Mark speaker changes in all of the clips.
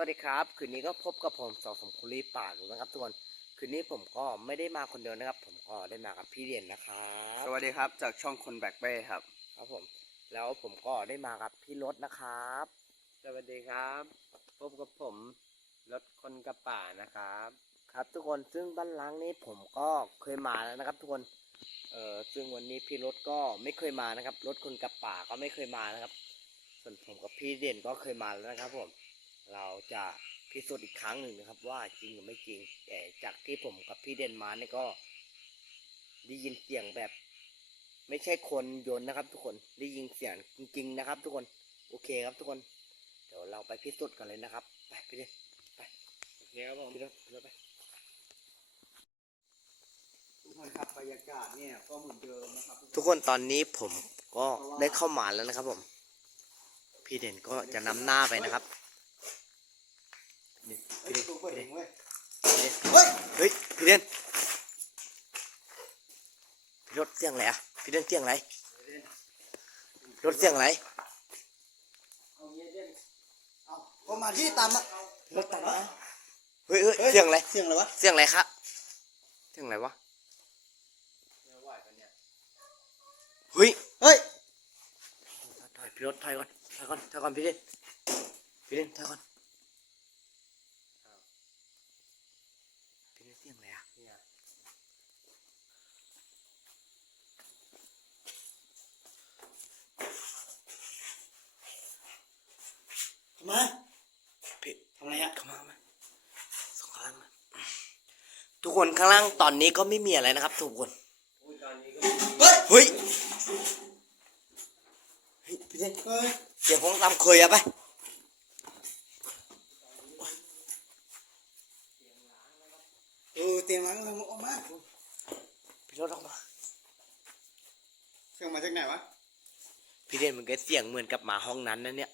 Speaker 1: วัสดีครับ คืนนี้ก็พบกับผมสองสมคุรีป่ากนะครับทุกคนคืนนี้ผมก็ไม่ได้มาคนเดียวนะครับ ผมก็ได้มากับพี่เด่นนะครับ
Speaker 2: สวัสดีครับจากช่องคนแบกเป้ครับ
Speaker 1: ครับผม แล้วผมก็ได้มากับพี่รถนะครับ
Speaker 3: สวัสดีครับ พบกับผมรถคนกระป่านะครับ
Speaker 1: ครับ ทุกคนซึ่งบ้านล้างนี้ผมก็เคยมาแล้วนะครับ ทุกคนเอ่อซึ่งวันนี้พี่รถก็ไม่เคยมานะครับรถคนกับป่าก็ไม่เคยมานะครับ ส่วนผมกับพี่เด่นก็เคยมาแล้วนะครับผม เราจะพิสูจน์อีกครั้งหนึ่งนะครับ ว่าจริงหรือไม่จริงแต่จากที่ผมกับพี่เด่นมาเนี่ยก็ได้ยินเสียงแบบ ไม่ใช่คนโยนนะครับ ทุกคนได้ยินเสียงจริง ๆ นะครับ ทุกคนโอเคครับทุกคน เดี๋ยวเราไปพิสูจน์กันเลยนะครับ ไปพี่เด่นไป
Speaker 3: โอเคครับผม
Speaker 1: พี่รถพี่รถไป
Speaker 2: ทุกคนครับบรรยากาศเนี่ยก็เหมือนเดิมนะครับ
Speaker 1: ทุกคนตอนนี้ผมก็ได้เข้ามาแล้วนะครับผม พี่เด่นก็จะนำหน้าไปนะครับ
Speaker 2: เฮ้ย
Speaker 1: พี่
Speaker 2: เปิด
Speaker 1: เอ
Speaker 2: นงเว้ย
Speaker 1: เฮ้
Speaker 2: ย
Speaker 1: เฮ้ยพี่เด่นรถเสียงอะไรอะพี่เด่นเสียงอะไรรถเสียงอะไร
Speaker 2: เอาเงี้ยเด่นเอาก็มาที่ตามอะ
Speaker 1: รถตัดนะเฮ้ยเฮ้ยเสียงอะไร
Speaker 2: เสียงอะไรวะ
Speaker 1: เสียงอะไรครับเสียงอะไรวะเฮ้ย
Speaker 2: เฮ้ย
Speaker 1: ถอยพี่รถถอยก่อนถอยก่อนถอยก่อนพี่เด่นพี่เด่นถอยก่อนพี่เด่นเสียงอะไรอะ
Speaker 2: ทำไมา
Speaker 1: พี่
Speaker 2: ทำอะไรฮะ
Speaker 1: เข้ามามาส่งข้างล่างมาทุกคนข้างล่างตอนนี้ก็ไม่มีอะไรนะครับ ทุกคน
Speaker 3: อุ้ยตอนนี้ก็
Speaker 2: เฮ้ย
Speaker 1: เฮ้ยเฮ้ยพี่เด่น
Speaker 2: เฮ้ย
Speaker 1: เสียงของตามเคยอะไป
Speaker 2: เออเตียงล้างเลยมึงออกมา
Speaker 1: พี่รถออกมา
Speaker 2: เสียงมาจากไหนวะ
Speaker 1: พี่เด่นมันก็เสียงเหมือนกับหมาห้องนั้นนะเนี่ย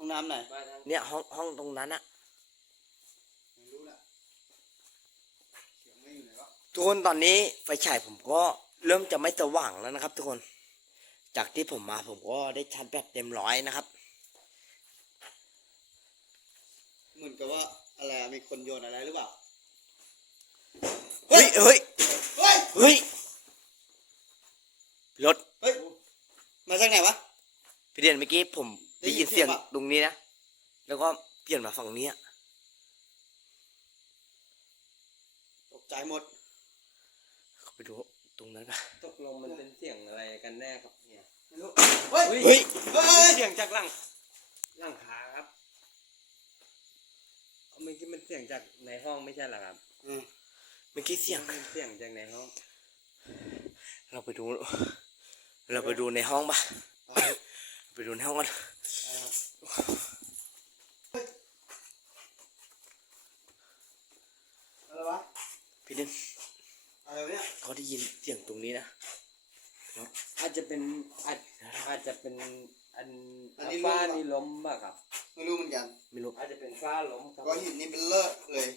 Speaker 2: ห้องน้ำไหน
Speaker 3: มาทาง
Speaker 1: เนี่ยห้องห้องตรงนั้นอะ
Speaker 2: ไม่รู้ละเสียงไม่อยู่ไหนวะ
Speaker 1: ทุกคนตอนนี้ไฟฉายผมก็เริ่มจะไม่สว่างแล้วนะครับ ทุกคน จากที่ผมมาผมก็ได้ชาร์จแบตเต็มร้อยนะครับ
Speaker 2: เหมือนกับว่าอะไรอะมีคนโยนอะไรหรือเปล่า
Speaker 1: เฮ้ยเฮ้ย
Speaker 2: เฮ้ย
Speaker 1: เฮ้ยพี่รถ
Speaker 2: เฮ้ย มาจากไหนวะ
Speaker 1: พี่เด่นเมื่อกี้ผม
Speaker 2: ได้
Speaker 1: ได้
Speaker 2: ยิ
Speaker 1: ยิ
Speaker 2: น
Speaker 1: น
Speaker 2: เสี
Speaker 1: เสี
Speaker 2: ย
Speaker 1: ย
Speaker 2: ง
Speaker 1: ง
Speaker 2: ปะ
Speaker 1: ตรงนี้นะ แล้วก็เปลี่ยนมาฝั่งนี้อะ
Speaker 2: ตกใจหมด
Speaker 1: เข้าไปดูตรงนั้นปะ
Speaker 3: ตกลงมันเป็นเสียงอะไรกันแน่ครับเนี่ย
Speaker 2: ไม่รู้เฮ้ย
Speaker 1: เฮ้ย
Speaker 2: เฮ้ย
Speaker 3: เสียงจากหลังหลังคาครับเอาเมื่อกี้มันเสียงจากในห้องไม่ใช่เหรอครับ
Speaker 2: อืม
Speaker 1: เมื่อกี้เสียง
Speaker 3: มันเสียงจากในห้อง
Speaker 1: เราไปดู เราไปดูในห้องปะ ไปดูในห้องกัน
Speaker 2: อะไรวะ
Speaker 1: พี่เด่น
Speaker 2: อะไรวะเนี่ย
Speaker 1: เขาได้ยินเสียงตรงนี้นะ
Speaker 3: อาจจะเป็นอาจอาจจะเป็นอัน
Speaker 2: อันนี้
Speaker 3: ฟ้า
Speaker 2: ล้มปะ
Speaker 3: นี่ล้มป่ะครับ
Speaker 2: ไม่รู้เหมือนกัน
Speaker 1: ไม่รู้
Speaker 3: อาจจะเป็นฟ้าล้มครับ
Speaker 2: ก้อนหินนี่เป็นเลิศเลย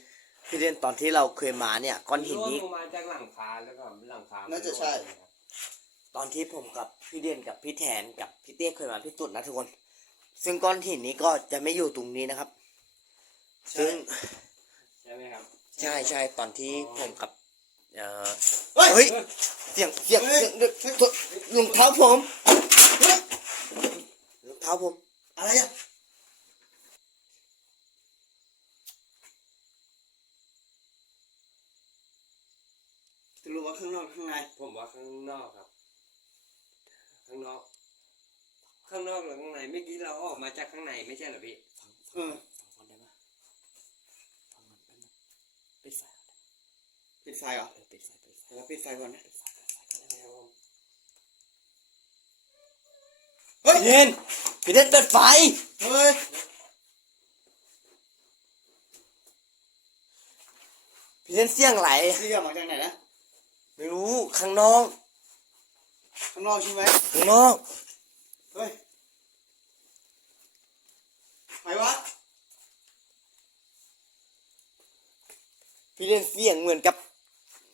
Speaker 1: พี่เด่นตอนที่เราเคยมาเนี่ยก้อนหินนี้
Speaker 3: ร่วงลงมาจากหลังคาแล้วก็หลังคามั
Speaker 2: น่าจะใช่
Speaker 3: ร่วงลงครับ
Speaker 1: ตอนที่ผมกับพี่เด่นกับพี่แทนกับพี่เต้เคยมาพี่ตุดนะทุกคน ซึ่งก้อนหินนี้ก็จะไม่อยู่ตรงนี้นะครับ ซึ่ง
Speaker 3: ใช่ไหมครับ
Speaker 1: ใช่ใช่ตอนที่ผมกับเอ่อ
Speaker 2: เฮ้ย
Speaker 1: เฮ้ยเสียงเสียง
Speaker 2: เฮ้ย
Speaker 1: เสียงเสียงรองเท้าผมรองเท้าผม
Speaker 2: อะไรอะจะรู้ว่าข้างนอกข้างใน
Speaker 3: ผมว่าข้างนอกครับ ข้างนอก ข้างนอกหรือข้างในเมื่อกี้เราออกมาจากข้างในไม่ใช่เหรอพี่
Speaker 2: เออ
Speaker 1: ฟังก่อนได้ปะฟังก่อนแป๊บนึงปิดไฟก่อน
Speaker 2: ปิดไฟเหรอ
Speaker 1: เออปิดไฟปิดไฟ
Speaker 2: เราปิดไฟก่อนนะ
Speaker 1: พี่เด่นพี่เด่นเปิดไฟ
Speaker 2: เฮ้ย
Speaker 1: พี่เด่นเสียงไหล
Speaker 2: เสียงมาจากไหนนะ
Speaker 1: ไม่รู้ข้างนอก
Speaker 2: ข้างนอกใช่ไหม
Speaker 1: ข้างนอก
Speaker 2: เฮ้ยใครวะ
Speaker 1: พี่เด่นเสียงเหมือนกับ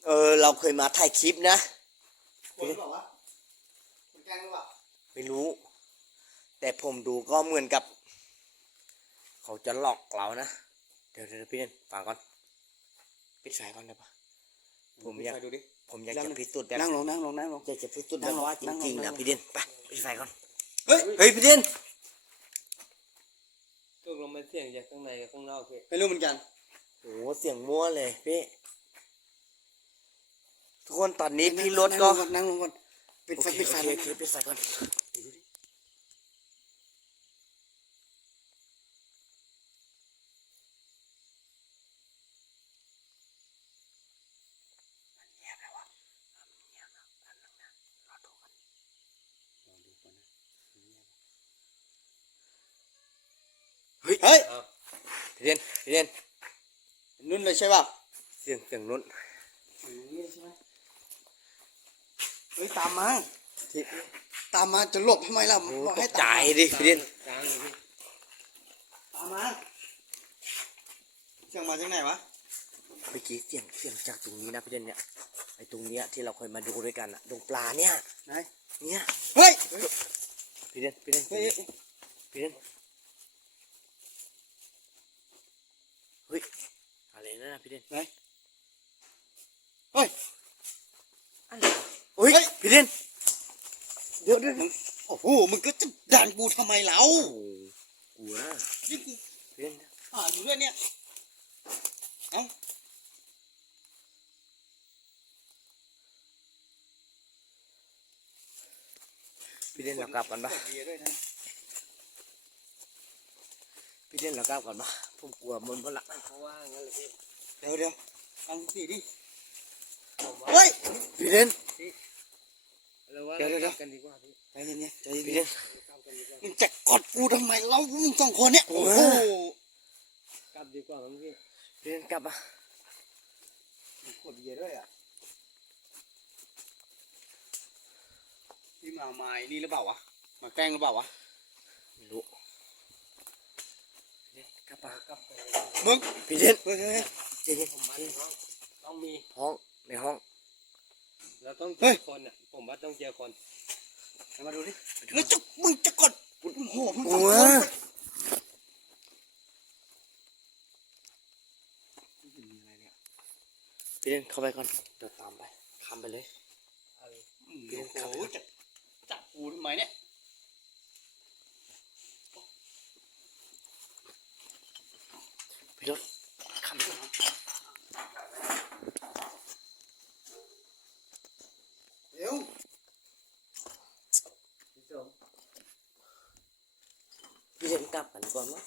Speaker 1: เออ เราเคยมาถ่ายคลิปนะ
Speaker 2: คนหรือเปล่าวะคนแกล้งหรือเปล่า
Speaker 1: ไม่รู้ แต่ผมดูก็เหมือนกับคเขาจะหลอกเรานะ เดี๋ยวเดี๋ยวพี่เด่นฟังก่อน ปิดไฟก่อนได้ปะผมอยาก
Speaker 3: ไปดูดิ
Speaker 1: ผมอยากจะพิสูจน์แบบ
Speaker 2: นั่งลงนั่งลงนั่งลง
Speaker 1: อยากจะพิสูจน์แบ
Speaker 2: นั่
Speaker 1: บ
Speaker 2: งลง
Speaker 1: ว่าจ
Speaker 2: นั่งลง
Speaker 1: ริงๆ
Speaker 2: นั่
Speaker 1: นะ
Speaker 2: งลง
Speaker 1: พี่เด่นไปปิดไฟก่อน
Speaker 2: เฮ้ย
Speaker 1: เฮ้ยพี่เด่น
Speaker 3: ตกลงมันเสียงจากข้างในกับข้างนอกพี่
Speaker 2: ไม่รู้เหมือนกัน
Speaker 1: โอ้โหเสียงมั่วเลยพี่ทุกคนตอนนี้พี่รถก็
Speaker 2: นั่งลงก่อนปิดไฟ
Speaker 1: โอเค
Speaker 2: ปิดไฟ
Speaker 1: โอเคโอเคปิดไฟก่อนเฮ้ย
Speaker 2: เฮ้ย
Speaker 1: พี่ เด่นพี่เด่น
Speaker 2: นุ่นเลยใช่ป่ะ
Speaker 1: เสียงเสียงนู้น
Speaker 2: เฮ้ยตามมาตามมาจะหลบทำไมล่ะ
Speaker 1: โอ้
Speaker 2: บอก
Speaker 1: ต
Speaker 2: ให้
Speaker 1: กใจ
Speaker 2: ตาม
Speaker 1: ดิพี่เด่น
Speaker 3: กลางเลยพี่
Speaker 2: ตามมาเสียงมาจากไหนวะ
Speaker 1: เมื่อกี้เสียงเสียงจากตรงนี้นะพี่เด่นเนี่ยไอ้ตรงเนี้ยที่เราเคยมาดูด้วยกันอะตรงปลาเนี่ย
Speaker 2: ไหน
Speaker 1: เนี่ย
Speaker 2: เฮ้ย
Speaker 1: พี่เด่นพี่เด่น
Speaker 2: เฮ้ย
Speaker 1: พี่เด่น เฮ้ยอะไรนั่นนะ พี่เด่น
Speaker 2: ไหนเฮ้ย
Speaker 1: อะไรเฮ้ยพี่เด่นเดี๋ยวเดี๋ยว
Speaker 2: มึงโอ้โหมึงก็จะดันกูทำไมเล่า
Speaker 1: โอ้โหกลัว
Speaker 2: นี่กู
Speaker 1: พี่เด่น
Speaker 2: หาอยู่ด้วยเนี่ยเอ้า
Speaker 1: พี่เด่นเรากลับกันปะ
Speaker 2: เปิดเบียร์ด้วยนะ
Speaker 1: พี่เด่นเรากลับกันปะผมกลัวมันพละ
Speaker 3: เพราะว่างั้นเลยพี่
Speaker 2: เดี๋ยวเดี๋ยวฟังสีดิ
Speaker 3: ผมว่า
Speaker 2: เฮ้ย
Speaker 1: พี่เด่น
Speaker 3: เราว่า
Speaker 2: เดี๋ยวเดี๋ยว
Speaker 3: เรากลับกันดีกว่าพี่
Speaker 2: ใจเย็นๆใจ
Speaker 1: พี่
Speaker 2: เย็
Speaker 1: เด่
Speaker 2: น
Speaker 1: น
Speaker 3: เรากลับกันดีกว่า
Speaker 2: ๆมึงจะกดกูทำไมเล่ามึงสองคนเนี่ยโอ้โห
Speaker 3: กลับดีกว่ามั้งพี่
Speaker 1: พี่เด่นกลับปะ
Speaker 2: มีขวดเบียร์ด้วยอะนี่มาไม้นี่หรือเปล่าวะมาแกล้งหรือเปล่าวะ
Speaker 1: ไม่รู้ พี่เด่นกลับปะ
Speaker 3: กลับไป
Speaker 2: มึง
Speaker 1: พี่เด่น
Speaker 2: เฮ้ยเฮ้ยเฮ้ย
Speaker 1: ใจเย็น
Speaker 3: ผมมาในห้องต้องมี
Speaker 1: ห้องในห้อง
Speaker 3: เราต้องเจ
Speaker 2: เฮ้
Speaker 3: อยคนอะ ผมว่าต้องเจอคน
Speaker 2: เอามาดูดิมึงจะมึงจะกดโอ้โหมึงส
Speaker 1: โอ้
Speaker 2: อง
Speaker 1: โห
Speaker 2: คนไม่มีอะไรเนี่ย
Speaker 1: พี่เด่นเข้าไปก่อน เดี๋ยวตามไปทำไปเลย
Speaker 3: เอาเลย
Speaker 2: อืมโอ้โหจะจับกูทำไมเนี่ย
Speaker 1: พี่รถขับไปก่อน
Speaker 2: เดี๋ยว
Speaker 3: พี่สม
Speaker 1: พี่เด่นกลับกันก่อนมั้ง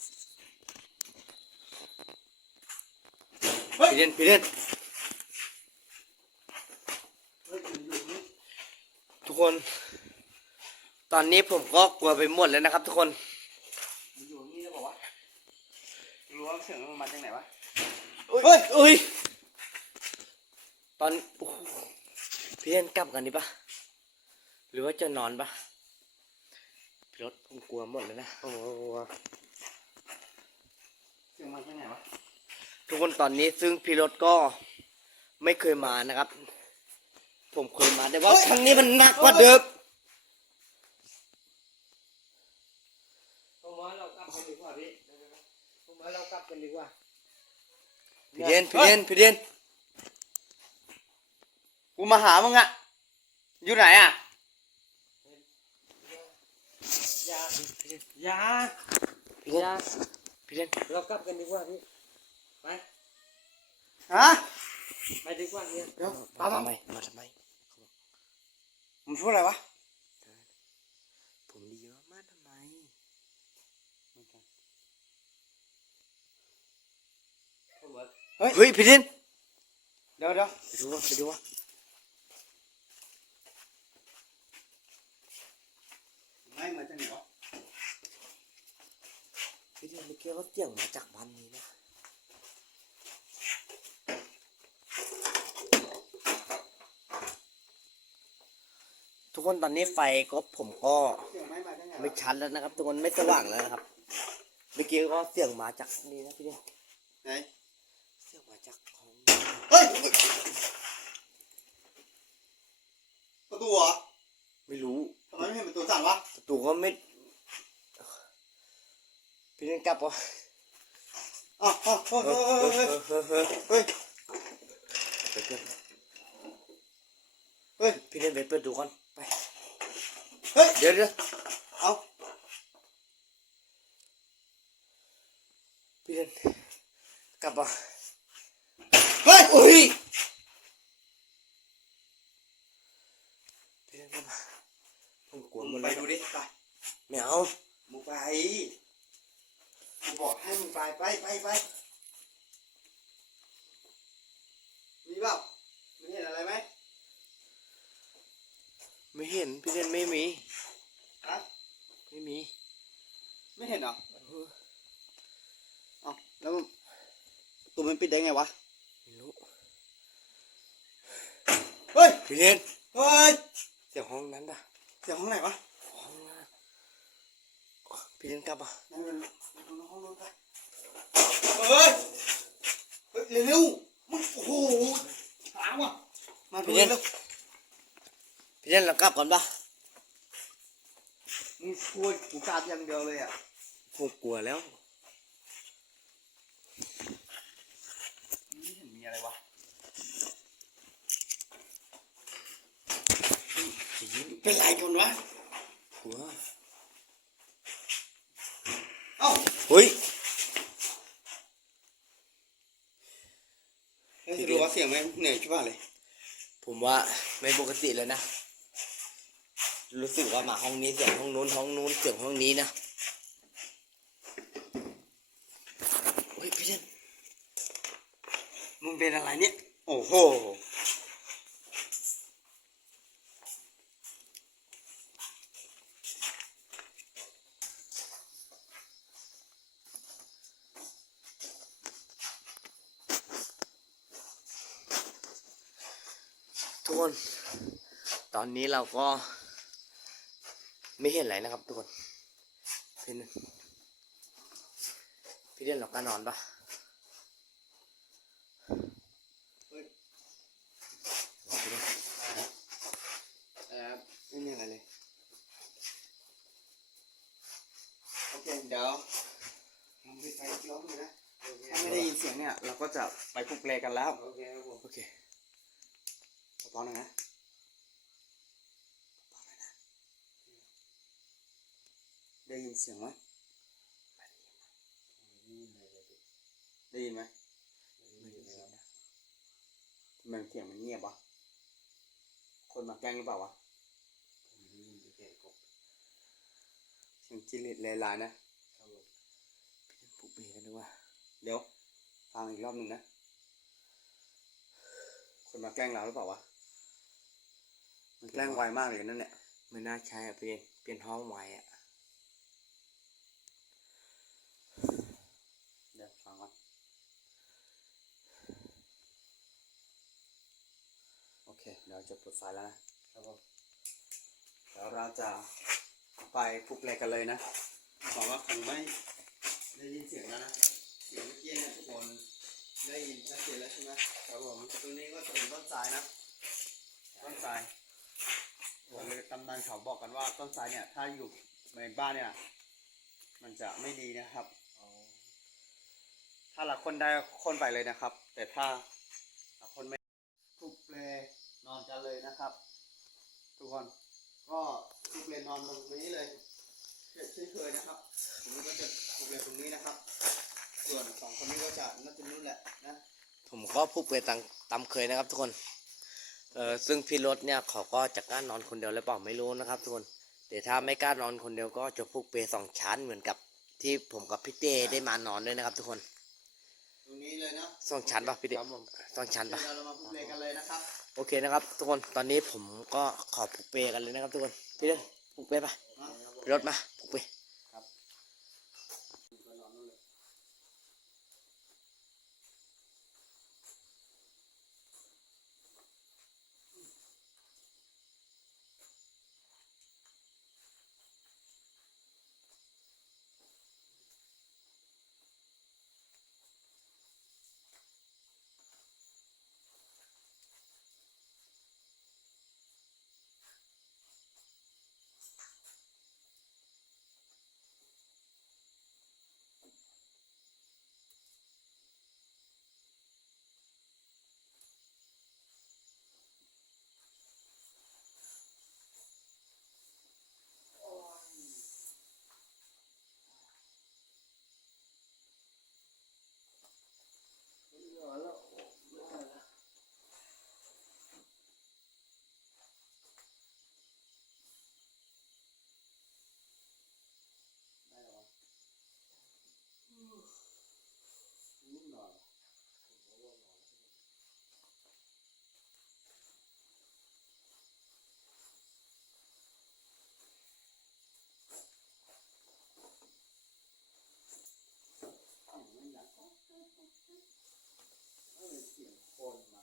Speaker 1: พี่เด่นพี่เด่น
Speaker 2: เฮ้ยน
Speaker 1: ทุกคน ตอนนี้ผมก็กลัวไปหมดแล้วนะครับ ทุกค
Speaker 2: นอยู่นี่แล้วบอกว่ารู้ว่าเสียงมันมาจากไหนวะ
Speaker 1: เฮ้ยเฮ้ย ตอนโอ้โหพี่เด่นกลับกันดีปะหรือว่าจะนอนปะพี่รถผมกลัวหมดเลยนะ
Speaker 2: โอ้โหเสียงมาจากไหนวะ
Speaker 1: ทุกคนตอนนี้ซึ่งพี่รถก็ไม่เคยมานะครับ ผมเคยมาแต่ว่าครั้งนี้มันหนักกว่าเดิม
Speaker 3: ผมว่าเรากลับกันดีกว่าพี่ผมว่าเรากลับกันดีกว่า
Speaker 1: พี่เด่นพี่เด่นพี่เด่น
Speaker 2: กูมาหามึงอะอยู่ไหนอะ
Speaker 3: อย่าอย่า
Speaker 1: พี่เด่นพี่เด่น
Speaker 3: เรากลับกันดีกว่าพี่ไป
Speaker 2: ฮะ
Speaker 3: ไปดีกว่าเนี่ย
Speaker 2: เดี๋ยว
Speaker 1: มา
Speaker 2: ตาม
Speaker 1: ทำ
Speaker 2: มา
Speaker 1: ไมมาทำไม
Speaker 2: มึงพูดอะไรวะ
Speaker 1: ผมดีว่ามาทำไม
Speaker 3: ผม ว่า
Speaker 1: เฮ้ยพี่เด่น
Speaker 2: เดี๋ยวเดี๋ยว
Speaker 1: ไปดูว่าไปดูว่า
Speaker 2: ไม่มาจากไหนวะ
Speaker 1: พี่เด่นเมื่อกี้เขาเสียงมาจากบ้านนี้นะทุกคนตอนนี้ไฟก็ผมก็
Speaker 2: เสียงไม่มาจากไหน
Speaker 1: ไม่
Speaker 2: วะ
Speaker 1: ชัดแล้วนะครับ ทุกคนไม่สว่างแล้วนะครับเมื่อกี้ก็เสียงมาจากนี่นะพี่เด่น
Speaker 2: ไหน
Speaker 1: เสียงมาจากของ
Speaker 2: เฮ้ย ประตูเหรอ
Speaker 1: ไม่รู้
Speaker 2: ทำไมไม่เห็นประตูสั่นวะ
Speaker 1: ประตูก็ไม่พี่เด่นกลับวะ
Speaker 2: อ้าวอ้าวเฮ้ยเฮ้ยเฮ้ยเฮ้ย
Speaker 1: ไปเปิด
Speaker 2: เฮ้ย
Speaker 1: พี่เล่นไปเปิดดูก่อนไป
Speaker 2: เฮ้ย
Speaker 1: เดี๋ยวเดี๋ยว
Speaker 2: เอา
Speaker 1: พี่เล่นกลับมา
Speaker 2: เฮ้ย
Speaker 1: อุ้ยพี่เล่นกลับมาผมกลัวหม
Speaker 2: มึ
Speaker 1: ด
Speaker 2: งไป
Speaker 1: แล้ว
Speaker 2: ดูดิไป
Speaker 1: ไม่เอา
Speaker 2: มึงไปกูบอกให้มึงไปไปไปไปมีเปล่ามึงเห็นอะไรไหม
Speaker 1: ไม่เห็นพี่เล่นไม่มี
Speaker 2: ฮะ
Speaker 1: ไม่มี
Speaker 2: ไม่เห็นเหรอเอ้าแล้วมันตัวมันปิดได้ไงวะ
Speaker 1: ไม่รู้
Speaker 2: เฮ้ย
Speaker 1: พี่เล่น
Speaker 2: เฮ้ย
Speaker 1: เสียงห้องนั้นด่ะ
Speaker 2: เสียงห้องไหนวะ
Speaker 1: ห้องนั้นพี่เล่นกลับมา
Speaker 2: นั่นมันมันห้องนู้นไปเฮ้ยเฮ้ยเร็วๆมันโอ้โหช้าว่ะมาดู
Speaker 1: พี่เล่น
Speaker 2: เร็ว
Speaker 1: พี่เล่นเรากลับก่อนปะ
Speaker 2: มึงช่วยกูกราบอย่างเดียวเลยอะ
Speaker 1: ผมกลัวแล้ว
Speaker 2: ไม่เห็นมีอะไรวะ
Speaker 1: พี่ยิ้ม
Speaker 2: เป็นไรกันวะ
Speaker 1: กลัว
Speaker 2: เอ้า
Speaker 1: เฮ้ย
Speaker 2: เฮ้ยรู้ว่าเสียงไหมเหนื่อยชิบหายเลย
Speaker 1: ผมว่าไม่ปกติเลยนะ รู้สึกว่ามาห้องนี้เสียงห้องนู้นห้องนู้นเสียงห้องนี้นะเฮ้ยพี่เล่น
Speaker 2: มึงเป็นอะไรเนี่ย โอ้โห
Speaker 1: ทุกคน ตอนนี้เราก็ ไม่เห็นอะไรนะครับทุกคนพี่เล่นพี่เล่นหลับตานอนปะ
Speaker 2: เฮ้ย
Speaker 1: พี่เล่น
Speaker 2: เออไม่มีอะไรเลย โอเค เดี๋ยวลองไปไฟอีกรอบหนึงนะ ถ้าไม่ได้ยินเสียงเนี่ย เราก็จะไปปลุกเปลกันแล้ว
Speaker 3: โอเคครับผม
Speaker 1: โอเค
Speaker 2: เบาๆหน่อยนะ ได้ยินเสียงไหมได้ยินไหม
Speaker 1: ไม่ได้ยินนะ
Speaker 2: ทำไมเสียงมันเงียบวะคนมาแกล้งหรือเปล่าวะเสียงจิริตเลลายนะ
Speaker 1: พี่เล่นปลุกเบกันด้วยว่า
Speaker 2: เดี๋ยวฟังอีกรอบหนึ่งนะ คนมาแกล้งเราหรือเปล่าวะมันแกล้งไวมากเลยนั่นแหละ
Speaker 1: ไม่น่าใช่อะพี่เล่นเปลี่ยนห้องไวอะ
Speaker 2: เดี๋ยวฟังก่อน โอ เคเดี๋ยวจะเปิดไฟแล้วนะครับผมเดี๋ยวเราจะไปปลุกเลกกันเลยนะหวังว่าคงไม่ได้ยินเสียงแล้วนะเสียงเมื่อกี้นี่ยทุกคนได้ยินชัดเจนแล้วใช่ไหมครับผมตรงนี้ก็จะเป็นต้นทรายนะต้นทรายคือตำนานเขาบอกกันว่าต้นทรายเนี่ยถ้าอยู่ในบ้านเนี่ย มันจะไม่ดีนะครับถ้าหละคนได้คนไปเลยนะครับ แต่ถ้าหละคนไม่ทุกเล นอนกันเลยนะครับ ทุกคนก็ทุกเลนอนตรงนี้เลยเช่นเคยนะครับผมก็จะทุกเลตรงนี้นะครับ ส่วนสองคนนี้ก็จะน่าจะนู่นแหละนะ
Speaker 1: ผมก็พูดไปตามตามเคยนะครับ ทุกคนเออซึ่งพี่รถเนี่ยเขาก็จะกล้านอนคนเดียวหรือเปล่าไม่รู้นะครับ ทุกคนแต่ถ้าไม่กล้านอนคนเดียวก็จะพูกเปสองชั้นเหมือนกับที่ผมกับพี่เต้ได้มานอนด้วยนะครับ ทุกคน
Speaker 2: รงนี้เลยนะ
Speaker 1: สองชั้นปะพี่เต้
Speaker 2: ครับผม
Speaker 1: สองชั้นปะ
Speaker 2: เดี๋ยวเรามาพูดเลกันเลยนะครับ
Speaker 1: โอเคนะครับทุกคนตอนนี้ผมก็ขอผูกเปกันเลยนะครับทุกคนพี่เต้ผูกเปปะพี่รถมา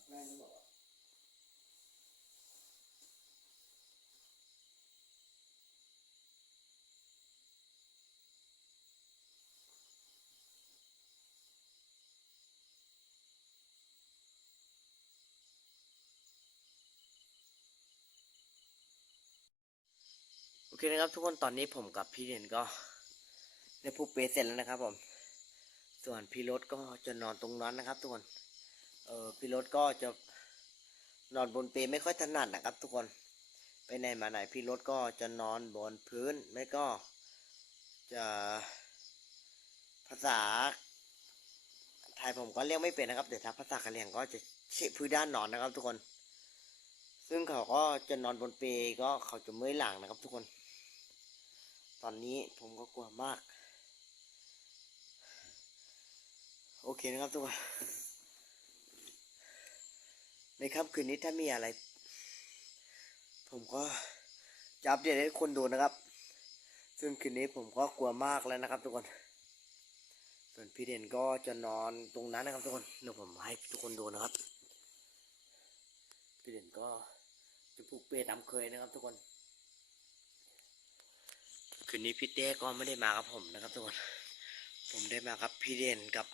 Speaker 2: แม่ไม่บอกอะ
Speaker 1: โอเคนะครับทุกคนตอนนี้ผมกับพี่เด่นก็ได้พูดเปย์เสร็จแล้วนะครับผม ส่วนพี่รถก็จะนอนตรงนั้นนะครับทุกคน เออพี่รถก็จะนอนบนเปรไม่ค่อยถนัดนะครับ ทุกคนไปไหนมาไหนพี่รถก็จะนอนบนพื้นไม่ก็จะภาษาไทยผมก็เรียกไม่เป็นนะครับแต่ถ้าภาษากะเหรี่ยงก็จะเชพื้นด้านนอนนะครับ ทุกคน ซึ่งเขาก็จะนอนบนเปลก็เขาจะเมื่อยหลังนะครับ ทุกคน ตอนนี้ผมก็กลัวมาก โอเคนะครับทุกคน ในค่ำคืนนี้ถ้ามีอะไร ผมก็จะอัปเดตให้ทุกคนดูนะครับ ซึ่งคืนนี้ผมก็กลัวมากแล้วนะครับทุกคน ส่วนพี่เด่นก็จะนอนตรงนั้นนะครับทุกคนเดี๋ยวผมให้ทุกคนดูนะครับ พี่เด่นก็จะผูกเปรตามเคยนะครับทุกคน คืนนี้พี่เต้ก็ไม่ได้มากับผมนะครับทุกคน ผมได้มากับพี่เด่นกับ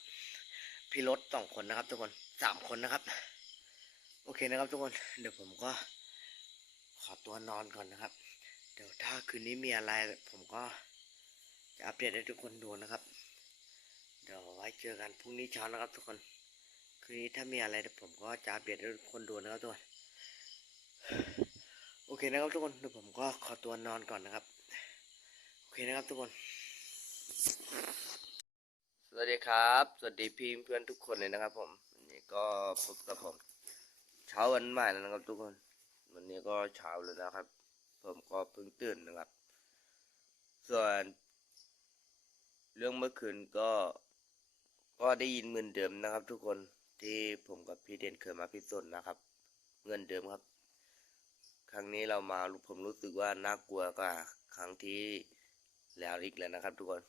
Speaker 1: พี่รถสองคนนะครับทุกคนสามคนนะครับ โอเคนะครับทุกคน เดี๋ยวผมก็ขอตัวนอนก่อนนะครับ เดี๋ยวถ้าคืนนี้มีอะไรผมก็จะอัปเดตให้ทุกคนดูนะครับ เดี๋ยวไว้เจอกันพรุ่งนี้เช้านะครับ ทุกคน คืนนี้ถ้ามีอะไรเดี๋ยวผมก็จะอัปเดตให้ทุกคนดูนะครับทุกคน โอเคนะครับทุกคน เดี๋ยวผมก็ขอตัวนอนก่อนนะครับ โอเคนะครับทุกคน สวัสดีครับ สวัสดีพี่เพื่อนทุกคนเลยนะครับ ผมนนี้ก็พบกับผม เช้าวันใหม่แล้วนะครับทุกคน วันนี้ก็เช้าเลยนะครับ ผมก็เพิ่งตื่นนะครับ ส่วน เรื่องเมื่อคืนก็ก็ได้ยินเหมือนเดิมนะครับ ทุกคนที่ผมกับพี่เด่นเคยมาพิสูจน์นะครับ เงินเดิมครับ ครั้งนี้เรามาผมรู้สึกว่าน่ากลัวกว่าครั้งที่แล้วอีกแล้วนะครับ ทุกคน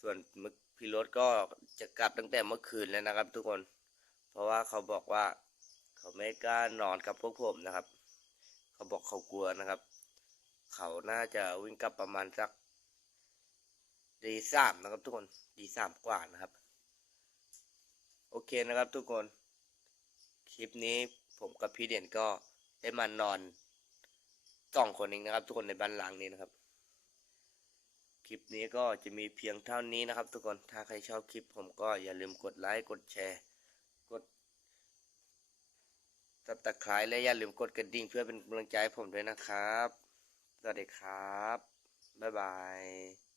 Speaker 1: ส่วนพี่รถก็จะกลับตั้งแต่เมื่อคืนแล้วนะครับ ทุกคน เพราะว่าเขาบอกว่า เขาไม่กล้านอนกับพวกผมนะครับ เขาบอกเขากลัวนะครับ เขาน่าจะวิ่งกลับประมาณสักดีสามนะครับทุกคนดีสามกว่านะครับ โอเคนะครับทุกคน คลิปนี้ผมกับพี่เด่นก็ได้มานอนสองคนเองนะครับ ทุกคนในบ้านหลังนี้นะครับ คลิปนี้ก็จะมีเพียงเท่านี้นะครับ ทุกคนถ้าใครชอบคลิปผมก็อย่าลืมกดไลค์กดแชร์ กด ตับตะไคร้และอย่าลืมกดกระดิ่งเพื่อเป็นกำลังใจให้ผมด้วยนะครับ สวัสดีครับ บ๊ายบาย